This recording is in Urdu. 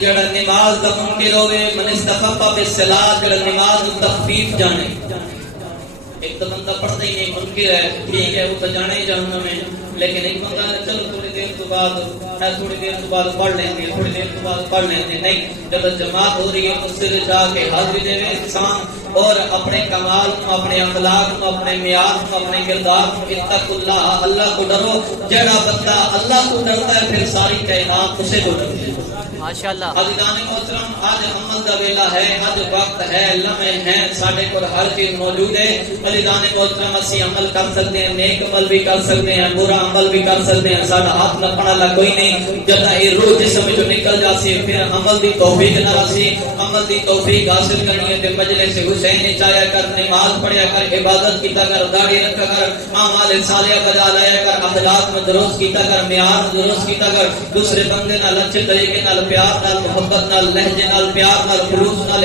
جڑا نماز دا منکر ہوئے من استخف بالصلاۃ جڑا نماز دا تخفیف جانے ایک تو بندہ پڑھتا ہی نہیں منکر ہے ٹھیک ہے وہ تو جانے ہی جہنم میں لیکن ایک بندہ چلو تھوڑی دیر تو بعد پڑھ لیں گے تھوڑی دیر تو بعد پڑھ لیں گے نہیں جب جماعت ہو رہی ہے اس سے جا کے حاضری دے انسان اور اپنے کمال اپنے اخلاق اپنے معیار اپنے کردار اتق اللہ اللہ کو ڈرو جڑا بندہ اللہ کو ڈرتا ہے پھر ساری کائنات اسے کو ڈرتی ہے ماشاءاللہ عزیزان محترم آج عمل دا ویلا ہے آج وقت ہے لمحے ہیں ساڈے کو ہر چیز موجود ہے عزیزان محترم اسی عمل کر سکتے ہیں نیک عمل بھی کر سکتے ہیں برا عمل بھی کر سکتے ہیں ساڈا ہاتھ نپن والا کوئی نہیں جب یہ روح جسم جو نکل جاسی پھر عمل دی توفیق نہ رسی عمل دی توفیق حاصل کرنی ہے تے مجلس حسین چایا کر نماز پڑھیا کر عبادت کیتا کر داڑھی رکھا کر اعمال صالحہ بجا لایا کر اخلاق میں درست کیتا کر معیار درست کیتا کر دوسرے بندے نال اچھے طریقے نال پیار نال محبت نال لہجے نال پیار نال خلوص نال